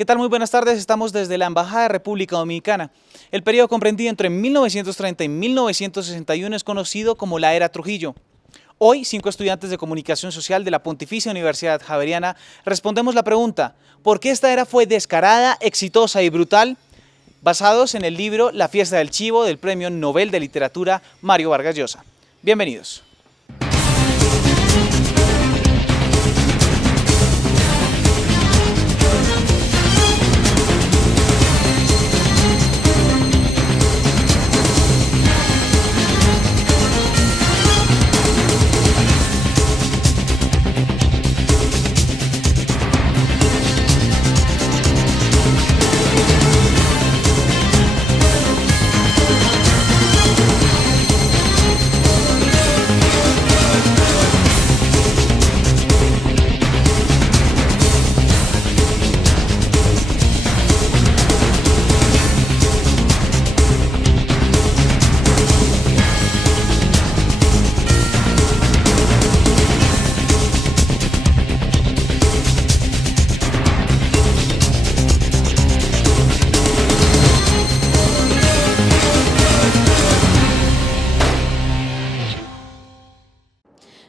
¿Qué tal? Muy buenas tardes, estamos desde la Embajada de República Dominicana. El periodo comprendido entre 1930 y 1961 es conocido como la Era Trujillo. Hoy, 5 estudiantes de Comunicación Social de la Pontificia Universidad Javeriana respondemos la pregunta: ¿por qué esta era fue descarada, exitosa y brutal? Basados en el libro La Fiesta del Chivo del Premio Nobel de Literatura Mario Vargas Llosa. Bienvenidos.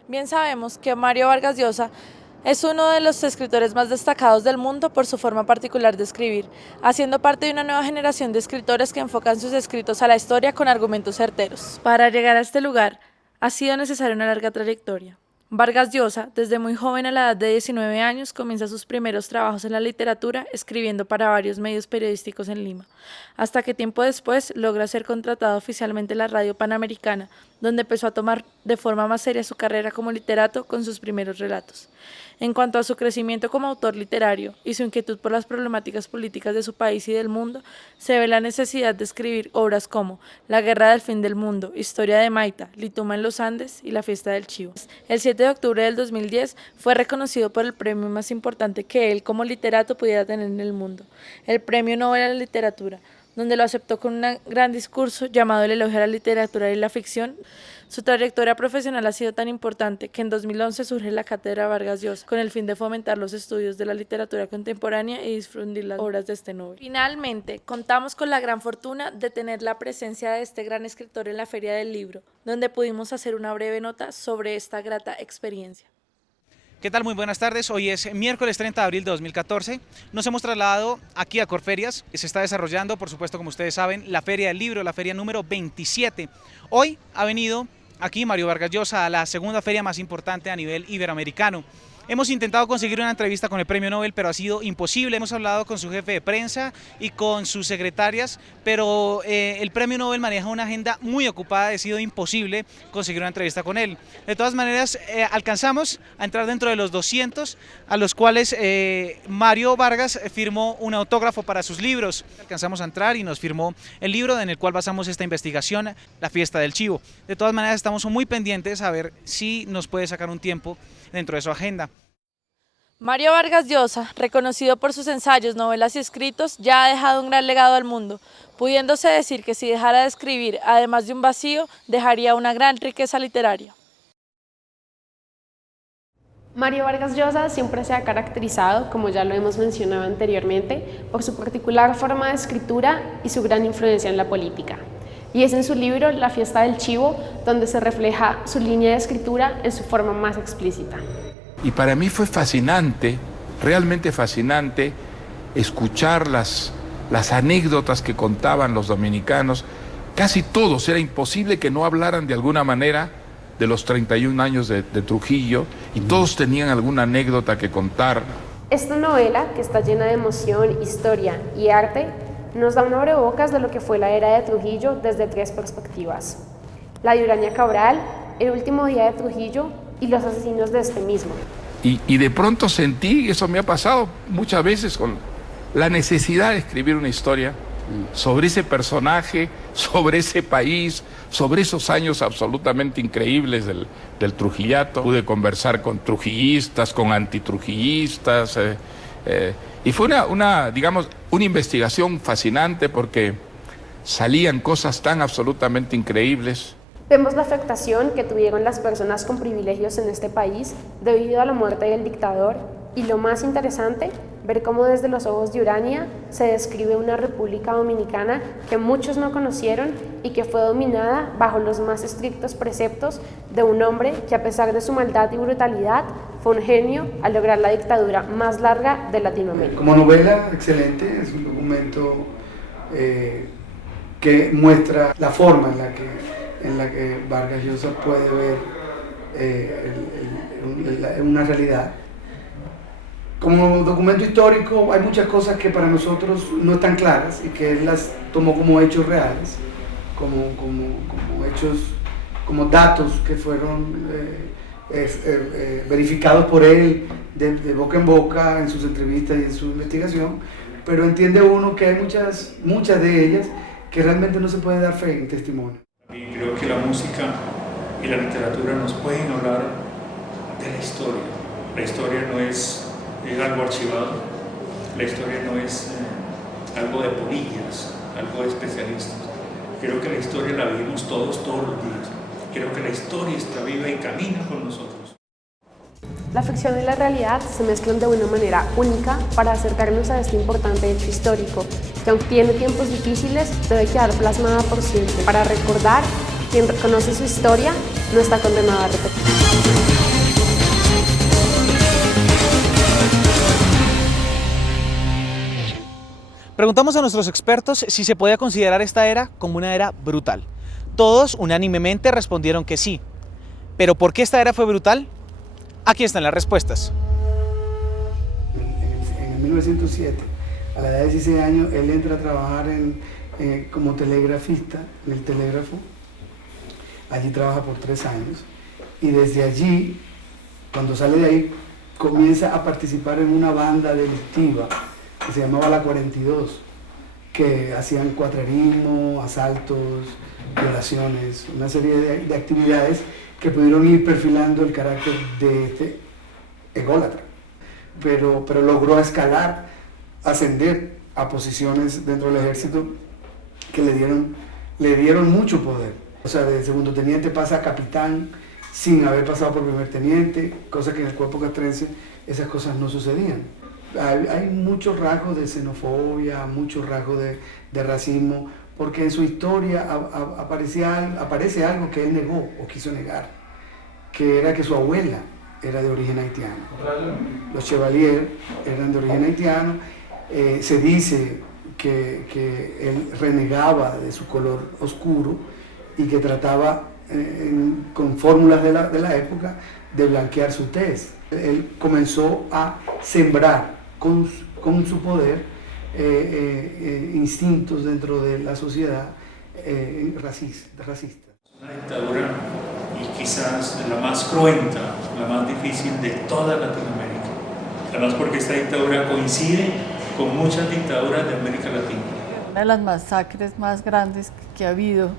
Bien sabemos que Mario Vargas Llosa es uno de los escritores más destacados del mundo por su forma particular de escribir, haciendo parte de una nueva generación de escritores que enfocan sus escritos a la historia con argumentos certeros. Para llegar a este lugar ha sido necesaria una larga trayectoria. Vargas Llosa, desde muy joven a la edad de 19 años, comienza sus primeros trabajos en la literatura escribiendo para varios medios periodísticos en Lima, hasta que tiempo después logra ser contratado oficialmente en la Radio Panamericana, donde empezó a tomar de forma más seria su carrera como literato con sus primeros relatos. En cuanto a su crecimiento como autor literario y su inquietud por las problemáticas políticas de su país y del mundo, se ve la necesidad de escribir obras como La Guerra del Fin del Mundo, Historia de Maita, Lituma en los Andes y La Fiesta del Chivo. El 7 de octubre del 2010 fue reconocido por el premio más importante que él como literato pudiera tener en el mundo, el Premio Nobel a la Literatura, donde lo aceptó con un gran discurso llamado El Elogio a la Literatura y la Ficción. Su trayectoria profesional ha sido tan importante que en 2011 surge la Cátedra Vargas Llosa, con el fin de fomentar los estudios de la literatura contemporánea y difundir las obras de este Nobel. Finalmente, contamos con la gran fortuna de tener la presencia de este gran escritor en la Feria del Libro, donde pudimos hacer una breve nota sobre esta grata experiencia. ¿Qué tal? Muy buenas tardes. Hoy es miércoles 30 de abril de 2014. Nos hemos trasladado aquí a Corferias. Se está desarrollando, por supuesto, como ustedes saben, la Feria del Libro, la feria número 27. Hoy ha venido aquí Mario Vargas Llosa a la segunda feria más importante a nivel iberoamericano. Hemos intentado conseguir una entrevista con el Premio Nobel, pero ha sido imposible. Hemos hablado con su jefe de prensa y con sus secretarias, pero el Premio Nobel maneja una agenda muy ocupada, ha sido imposible conseguir una entrevista con él. De todas maneras, alcanzamos a entrar dentro de los 200, a los cuales Mario Vargas firmó un autógrafo para sus libros. Alcanzamos a entrar y nos firmó el libro en el cual basamos esta investigación, La Fiesta del Chivo. De todas maneras, estamos muy pendientes a ver si nos puede sacar un tiempo dentro de su agenda. Mario Vargas Llosa, reconocido por sus ensayos, novelas y escritos, ya ha dejado un gran legado al mundo, pudiéndose decir que si dejara de escribir, además de un vacío, dejaría una gran riqueza literaria. Mario Vargas Llosa siempre se ha caracterizado, como ya lo hemos mencionado anteriormente, por su particular forma de escritura y su gran influencia en la política. Y es en su libro La Fiesta del Chivo donde se refleja su línea de escritura en su forma más explícita. Y para mí fue fascinante, realmente fascinante, escuchar las anécdotas que contaban los dominicanos. Casi todos, era imposible que no hablaran de alguna manera de los 31 años de Trujillo, y todos tenían alguna anécdota que contar. Esta novela, que está llena de emoción, historia y arte, nos da un abrebocas de lo que fue la era de Trujillo desde 3 perspectivas: la de Uraña Cabral, el último día de Trujillo y los asesinos de este mismo. Y de pronto sentí, eso me ha pasado muchas veces, con la necesidad de escribir una historia sobre ese personaje, sobre ese país, sobre esos años absolutamente increíbles del trujillato. Pude conversar con trujillistas, con antitrujillistas, y fue digamos, una investigación fascinante porque salían cosas tan absolutamente increíbles. Vemos la afectación que tuvieron las personas con privilegios en este país debido a la muerte del dictador y, lo más interesante, ver cómo desde los ojos de Urania se describe una República Dominicana que muchos no conocieron y que fue dominada bajo los más estrictos preceptos de un hombre que, a pesar de su maldad y brutalidad, fue un genio al lograr la dictadura más larga de Latinoamérica. Como novela, excelente, es un documento que muestra la forma en la que Vargas Llosa puede ver una realidad. Como documento histórico hay muchas cosas que para nosotros no están claras y que él las tomó como hechos reales, como hechos, como datos que fueron verificados por él de boca en boca en sus entrevistas y en su investigación, pero entiende uno que hay muchas de ellas que realmente no se puede dar fe en testimonio. Y creo que la música y la literatura nos pueden hablar de la historia. La historia no es algo archivado, la historia no es algo de polillas, algo de especialistas. Creo que la historia la vivimos todos los días. Creo que la historia está viva y camina con nosotros. La ficción y la realidad se mezclan de una manera única para acercarnos a este importante hecho histórico, que aunque tiene tiempos difíciles, debe quedar plasmada por siempre, para recordar que quien reconoce su historia no está condenado a repetir. Preguntamos a nuestros expertos si se podía considerar esta era como una era brutal. Todos unánimemente respondieron que sí. ¿Pero por qué esta era fue brutal? Aquí están las respuestas. En 1907, a la edad de 16 años, él entra a trabajar como telegrafista en el telégrafo. Allí trabaja por 3 años y desde allí, cuando sale de ahí, comienza a participar en una banda delictiva que se llamaba La 42, que hacían cuatrerismo, asaltos, violaciones, una serie de actividades que pudieron ir perfilando el carácter de este ególatra. Pero logró escalar, ascender a posiciones dentro del ejército que le dieron mucho poder. O sea, de segundo teniente pasa a capitán sin haber pasado por primer teniente, cosa que en el cuerpo castrense esas cosas no sucedían. Hay muchos rasgos de xenofobia, muchos rasgos de racismo, porque en su historia aparece algo que él negó o quiso negar, que era que su abuela era de origen haitiano. Los Chevalier eran de origen haitiano. Se dice que él renegaba de su color oscuro y que trataba con fórmulas de la época de blanquear su tez. Él comenzó a sembrar con su poder instintos dentro de la sociedad racista. Una dictadura, y quizás la más cruenta, la más difícil de toda Latinoamérica. Además porque esta dictadura coincide con muchas dictaduras de América Latina. Una de las masacres más grandes que ha habido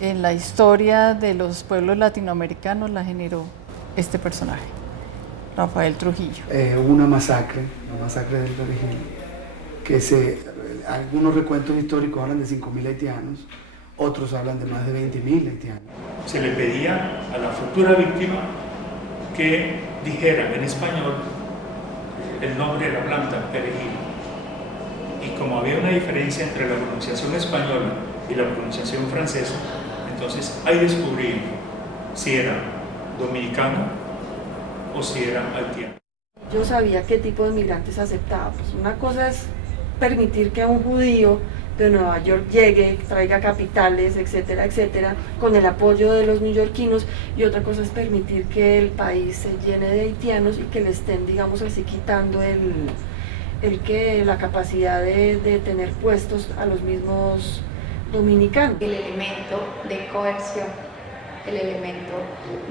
en la historia de los pueblos latinoamericanos la generó este personaje, Rafael Trujillo. Hubo una masacre del Perejil, que algunos recuentos históricos hablan de 5.000 haitianos, otros hablan de más de 20.000 haitianos. Se le pedía a la futura víctima que dijera en español el nombre de la planta, perejil. Y como había una diferencia entre la pronunciación española y la pronunciación francesa, entonces ahí descubrí si era dominicano o si era haitiano. Yo sabía qué tipo de migrantes aceptaba. Pues una cosa es permitir que un judío de Nueva York llegue, traiga capitales, etcétera, etcétera, con el apoyo de los neoyorquinos, y otra cosa es permitir que el país se llene de haitianos y que le estén, digamos así, quitando la capacidad de tener puestos a los mismos dominicanos. El elemento de coerción, el elemento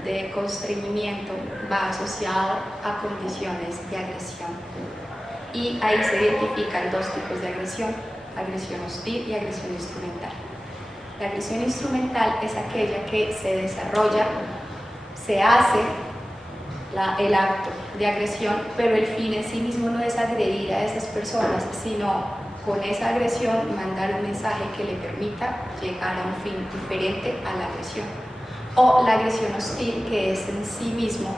de constreñimiento va asociado a condiciones de agresión. Y ahí se identifican dos tipos de agresión hostil y agresión instrumental. La agresión instrumental es aquella que se desarrolla, se hace el acto de agresión, pero el fin en sí mismo no es agredir a esas personas, sino con esa agresión mandar un mensaje que le permita llegar a un fin diferente a la agresión. O la agresión hostil, que es en sí mismo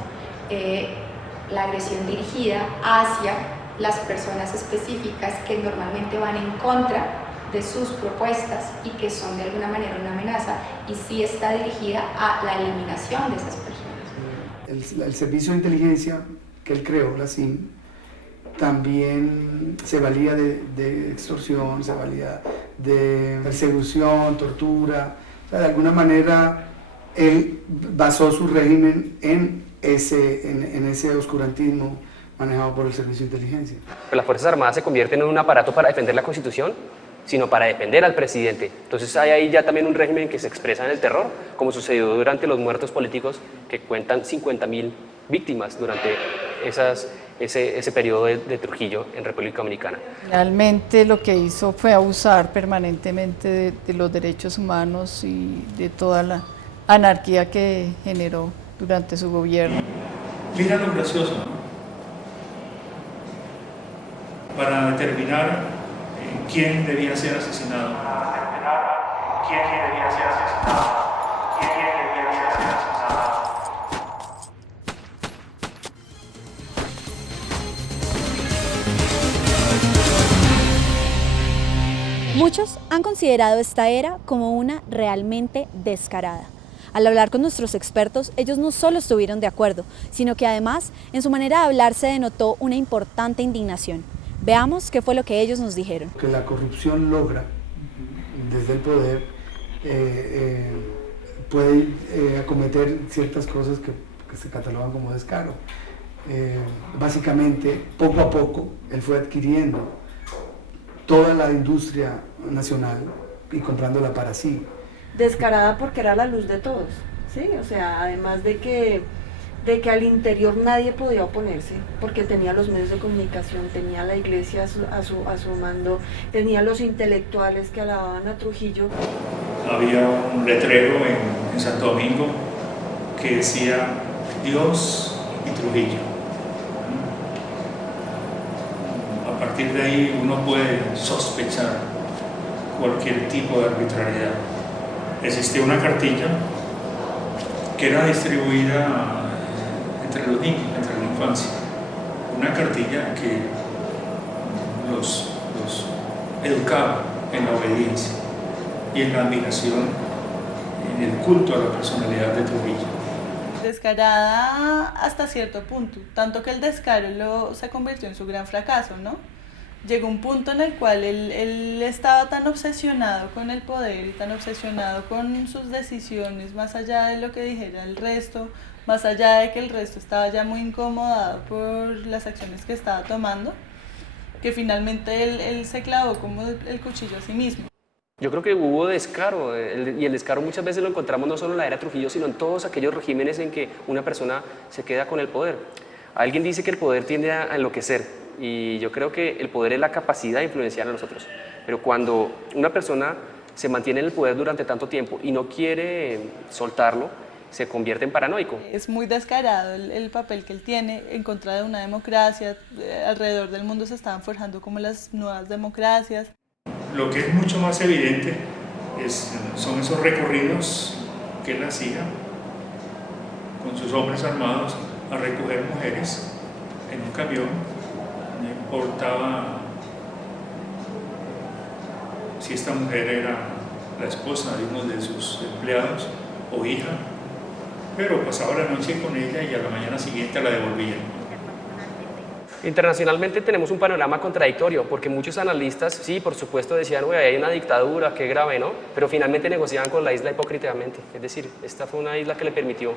la agresión dirigida hacia las personas específicas que normalmente van en contra de sus propuestas y que son de alguna manera una amenaza, y sí está dirigida a la eliminación de esas personas. El servicio de inteligencia que él creó, la CIM, también se valía de extorsión, se valía de persecución, tortura. O sea, de alguna manera él basó su régimen en ese oscurantismo manejado por el servicio de inteligencia. Las Fuerzas Armadas se convierten en un aparato para defender la Constitución, sino para defender al presidente. Entonces hay ahí ya también un régimen que se expresa en el terror, como sucedió durante los muertos políticos, que cuentan 50.000 víctimas durante ese periodo de Trujillo en República Dominicana. Realmente lo que hizo fue abusar permanentemente de los derechos humanos y de toda la anarquía que generó durante su gobierno. Mira lo gracioso, ¿no? Para determinar quién debía ser asesinado. ¿Quién debía ser asesinado? ¿Quién debía ser asesinado? Muchos han considerado esta era como una realmente descarada. Al hablar con nuestros expertos, ellos no solo estuvieron de acuerdo, sino que además en su manera de hablar se denotó una importante indignación. Veamos qué fue lo que ellos nos dijeron. Que la corrupción logra, desde el poder, puede acometer ciertas cosas que se catalogan como descaro. Básicamente, poco a poco, él fue adquiriendo toda la industria nacional y comprándola para sí. Descarada porque era la luz de todos, ¿sí? O sea, además de que al interior nadie podía oponerse, porque tenía los medios de comunicación, tenía la iglesia a su mando, tenía los intelectuales que alababan a Trujillo. Había un letrero en Santo Domingo que decía Dios y Trujillo. A partir de ahí uno puede sospechar cualquier tipo de arbitrariedad. Existía una cartilla que era distribuida entre los niños, entre la infancia. Una cartilla que los educaba en la obediencia y en la admiración, en el culto a la personalidad de Trujillo. Descarada hasta cierto punto, tanto que el descaro se convirtió en su gran fracaso, ¿no? Llegó un punto en el cual él estaba tan obsesionado con el poder y tan obsesionado con sus decisiones, más allá de lo que dijera el resto, más allá de que el resto estaba ya muy incomodado por las acciones que estaba tomando, que finalmente él se clavó como el cuchillo a sí mismo. Yo creo que hubo descaro, y el descaro muchas veces lo encontramos no solo en la era Trujillo, sino en todos aquellos regímenes en que una persona se queda con el poder. Alguien dice que el poder tiende a enloquecer, y yo creo que el poder es la capacidad de influenciar a los otros. Pero cuando una persona se mantiene en el poder durante tanto tiempo y no quiere soltarlo, se convierte en paranoico. Es muy descarado el papel que él tiene en contra de una democracia. Alrededor del mundo se estaban forjando como las nuevas democracias. Lo que es mucho más evidente son esos recorridos que él hacía con sus hombres armados a recoger mujeres en un camión. No importaba si esta mujer era la esposa de uno de sus empleados o hija, pero pasaba la noche con ella y a la mañana siguiente la devolvían. Internacionalmente tenemos un panorama contradictorio, porque muchos analistas, sí, por supuesto, decían, uy, hay una dictadura, qué grave, ¿no? Pero finalmente negociaban con la isla hipócritamente. Es decir, esta fue una isla que le permitió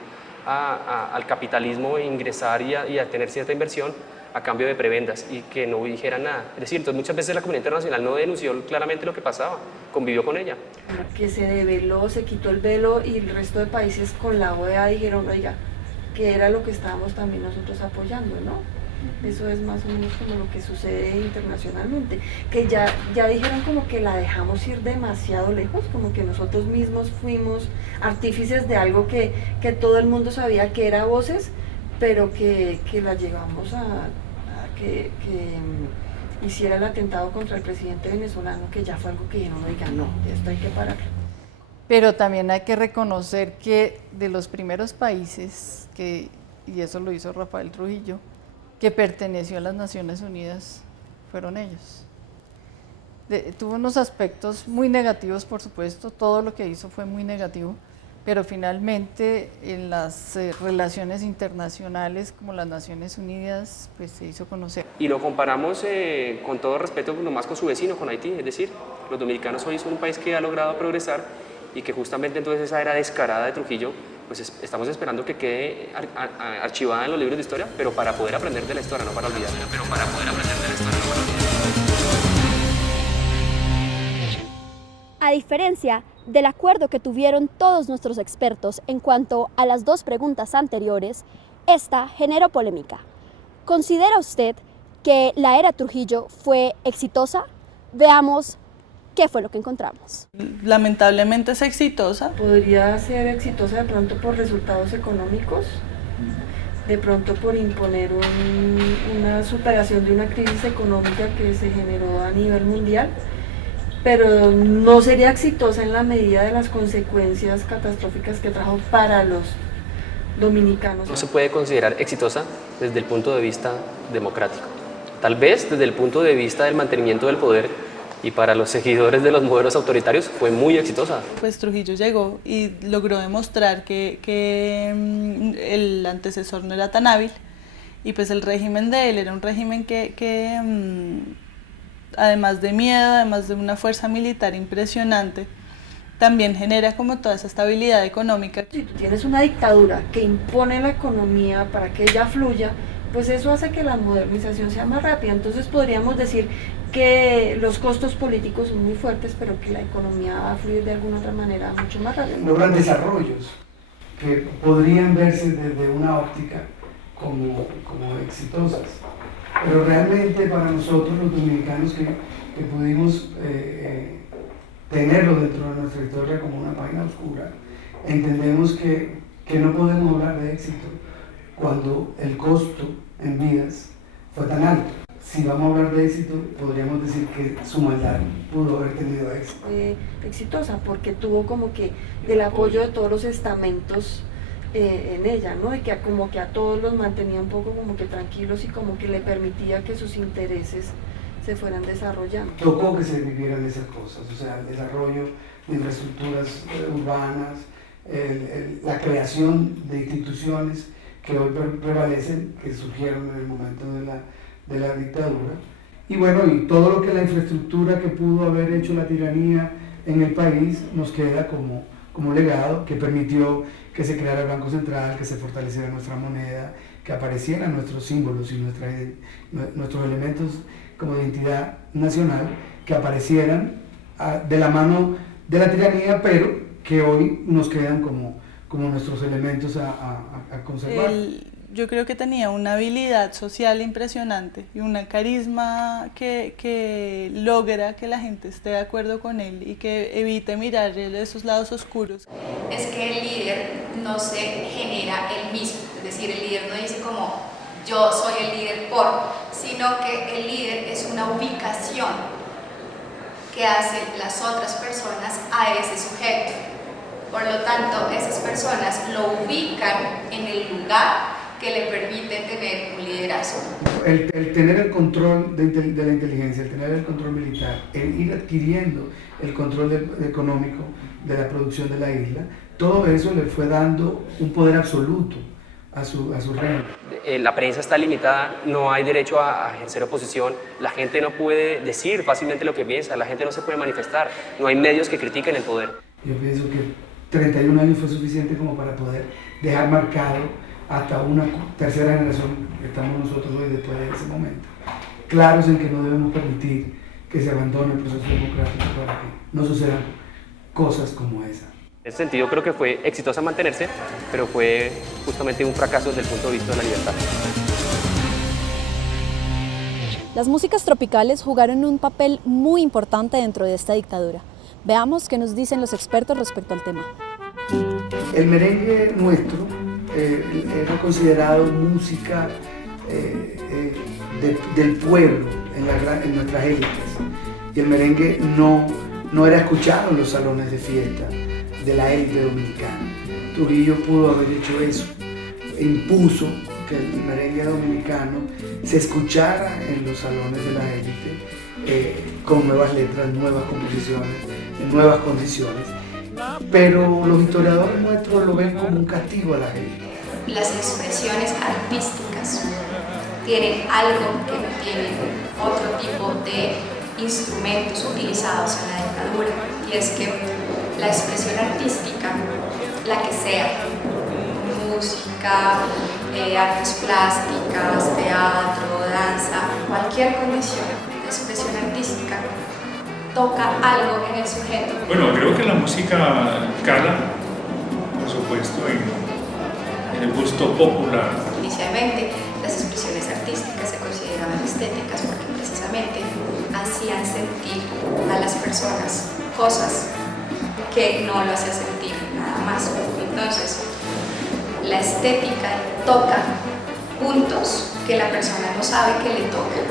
al capitalismo ingresar y a tener cierta inversión a cambio de prebendas y que no dijera nada. Es decir, entonces muchas veces la comunidad internacional no denunció claramente lo que pasaba, convivió con ella. Que se develó, se quitó el velo y el resto de países con la OEA dijeron, oiga, que era lo que estábamos también nosotros apoyando, ¿no? Eso es más o menos como lo que sucede internacionalmente, que ya dijeron como que la dejamos ir demasiado lejos, como que nosotros mismos fuimos artífices de algo que todo el mundo sabía que era voces, pero que la llevamos a que hiciera el atentado contra el presidente venezolano, que ya fue algo que dijeron, oiga, no, esto hay que parar. Pero también hay que reconocer que de los primeros países, y eso lo hizo Rafael Trujillo, que perteneció a las Naciones Unidas fueron ellos. Tuvo unos aspectos muy negativos, por supuesto, todo lo que hizo fue muy negativo, pero finalmente en las relaciones internacionales como las Naciones Unidas pues se hizo conocer. Y lo comparamos con todo respeto nomás con su vecino, con Haití, es decir, los dominicanos hoy son un país que ha logrado progresar y que justamente entonces esa era descarada de Trujillo, pues estamos esperando que quede archivada en los libros de historia, pero para poder aprender de la historia, no para olvidarla. Pero para poder aprender de la historia, no para olvidarla. A diferencia del acuerdo que tuvieron todos nuestros expertos en cuanto a las dos preguntas anteriores, esta generó polémica. ¿Considera usted que la era Trujillo fue exitosa? Veamos qué fue lo que encontramos. Lamentablemente es exitosa. Podría ser exitosa de pronto por resultados económicos, de pronto por imponer una superación de una crisis económica que se generó a nivel mundial, pero no sería exitosa en la medida de las consecuencias catastróficas que trajo para los dominicanos. No se puede considerar exitosa desde el punto de vista democrático. Tal vez desde el punto de vista del mantenimiento del poder, y para los seguidores de los modelos autoritarios fue muy exitosa. Pues Trujillo llegó y logró demostrar que el antecesor no era tan hábil, y pues el régimen de él era un régimen que además de miedo, además de una fuerza militar impresionante, también genera como toda esa estabilidad económica. Si tú tienes una dictadura que impone la economía para que ella fluya, pues eso hace que la modernización sea más rápida. Entonces podríamos decir que los costos políticos son muy fuertes, pero que la economía va a fluir de alguna otra manera mucho más rápido. Logran desarrollos que podrían verse desde una óptica como exitosas. Pero realmente para nosotros los dominicanos que pudimos tenerlo dentro de nuestra historia como una página oscura, entendemos que no podemos hablar de éxito cuando el costo en vidas fue tan alto. Si vamos a hablar de éxito, podríamos decir que su maldad pudo haber tenido éxito. Fue exitosa porque tuvo como que el apoyo de todos los estamentos en ella, ¿no? Y que como que a todos los mantenía un poco como que tranquilos y como que le permitía que sus intereses se fueran desarrollando. Tocó que se vivieran esas cosas, o sea, el desarrollo de infraestructuras urbanas, la creación de instituciones que hoy prevalecen, que surgieron en el momento de la dictadura. Y bueno, y todo lo que la infraestructura que pudo haber hecho la tiranía en el país nos queda como legado, que permitió que se creara el Banco Central, que se fortaleciera nuestra moneda, que aparecieran nuestros símbolos y nuestros elementos como de identidad nacional, que aparecieran de la mano de la tiranía, pero que hoy nos quedan como nuestros elementos a conservar. Yo creo que tenía una habilidad social impresionante y una carisma que logra que la gente esté de acuerdo con él y que evite mirar esos lados oscuros. Es que el líder no se genera él mismo, es decir, el líder no dice como yo soy el líder sino que el líder es una ubicación que hacen las otras personas a ese sujeto. Por lo tanto, esas personas lo ubican en el lugar que le permite tener un liderazgo. El tener el control de la inteligencia, el tener el control militar, el ir adquiriendo el control económico de la producción de la isla, todo eso le fue dando un poder absoluto a su reino. La prensa está limitada, no hay derecho a ejercer oposición, la gente no puede decir fácilmente lo que piensa, la gente no se puede manifestar, no hay medios que critiquen el poder. Yo pienso que 31 años fue suficiente como para poder dejar marcado hasta una tercera generación que estamos nosotros hoy después de ese momento. Claros en que no debemos permitir que se abandone el proceso democrático para que no sucedan cosas como esa. En ese sentido creo que fue exitosa mantenerse, pero fue justamente un fracaso desde el punto de vista de la libertad. Las músicas tropicales jugaron un papel muy importante dentro de esta dictadura. Veamos qué nos dicen los expertos respecto al tema. El merengue nuestro era considerado música del pueblo en nuestras élites. Y el merengue no era escuchado en los salones de fiesta de la élite dominicana. Trujillo pudo haber hecho eso, impuso que el merengue dominicano se escuchara en los salones de la élite, con nuevas letras, nuevas composiciones, en nuevas condiciones, pero los historiadores nuestros lo ven como un castigo a la élite. Las expresiones artísticas tienen algo que no tienen otro tipo de instrumentos utilizados en la dictadura, y es que la expresión artística, la que sea, música, artes plásticas, teatro, danza, cualquier condición de expresión artística, toca algo en el sujeto. Bueno, creo que la música cala, por supuesto, en el gusto popular. Inicialmente, las expresiones artísticas se consideraban estéticas porque precisamente hacían sentir a las personas cosas que no lo hacía sentir nada más. Entonces, la estética toca puntos que la persona no sabe que le tocan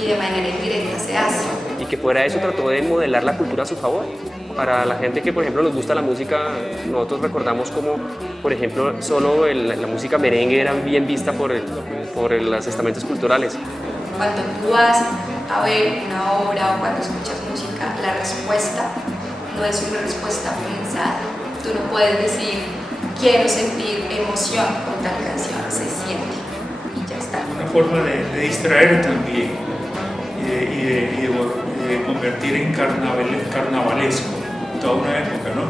y de manera indirecta se hace. Y que fuera de eso trató de modelar la cultura a su favor. Para la gente que, por ejemplo, nos gusta la música, nosotros recordamos como, por ejemplo, solo la música merengue era bien vista por los estamentos culturales. Cuando tú vas a ver una obra o cuando escuchas música, la respuesta no es una respuesta pensada. Tú no puedes decir, quiero sentir emoción con tal canción, se siente y ya está. Una forma de distraer también y de convertir en carnavalesco toda una época, ¿no?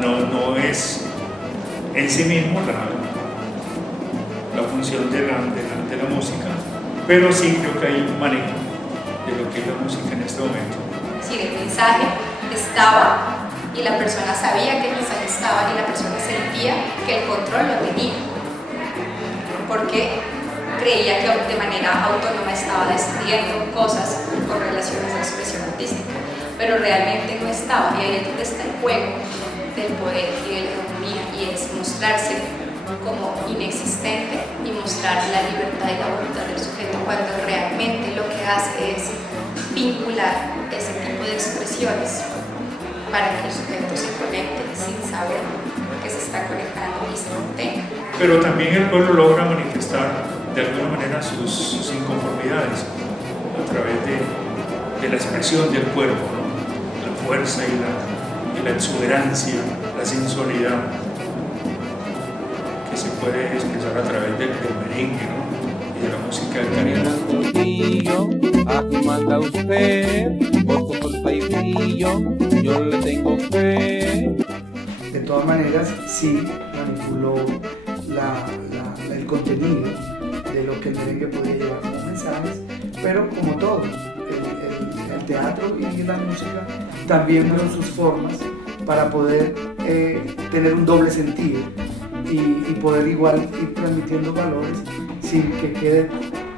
No es en sí mismo la función de la música, pero sí creo que hay un manejo de lo que es la música en este momento. Si el mensaje estaba y la persona sabía que el mensaje estaba y la persona sentía que el control lo tenía, porque creía que de manera autónoma estaba decidiendo cosas con relación a esa expresión artística, pero realmente no estaba, y ahí es donde está el juego del poder y de la economía, y es mostrarse como inexistente y mostrar la libertad y la voluntad del sujeto cuando realmente lo que hace es vincular ese tipo de expresiones para que el sujeto se conecte sin saber que se está conectando y se mantenga. Pero también el pueblo logra manifestar de alguna manera sus inconformidades a través de la expresión del cuerpo, ¿no? La fuerza y la exuberancia, la sensualidad que se puede expresar a través del merengue, ¿no? Y de la música del Caribe. Aquí manda usted, por su culpa y brillo, yo le tengo fe. De todas maneras, sí manipuló el contenido de lo que el merengue podía llevar como mensajes, pero como todo, el teatro y la música también vieron sus formas para poder tener un doble sentido y poder igual ir transmitiendo valores sin que quede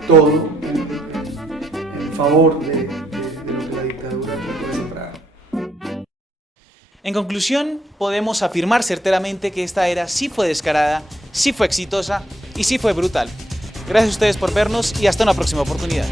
todo en favor de lo que la dictadura puede sembrar. En conclusión, podemos afirmar certeramente que esta era sí fue descarada, sí fue exitosa y sí fue brutal. Gracias a ustedes por vernos y hasta una próxima oportunidad.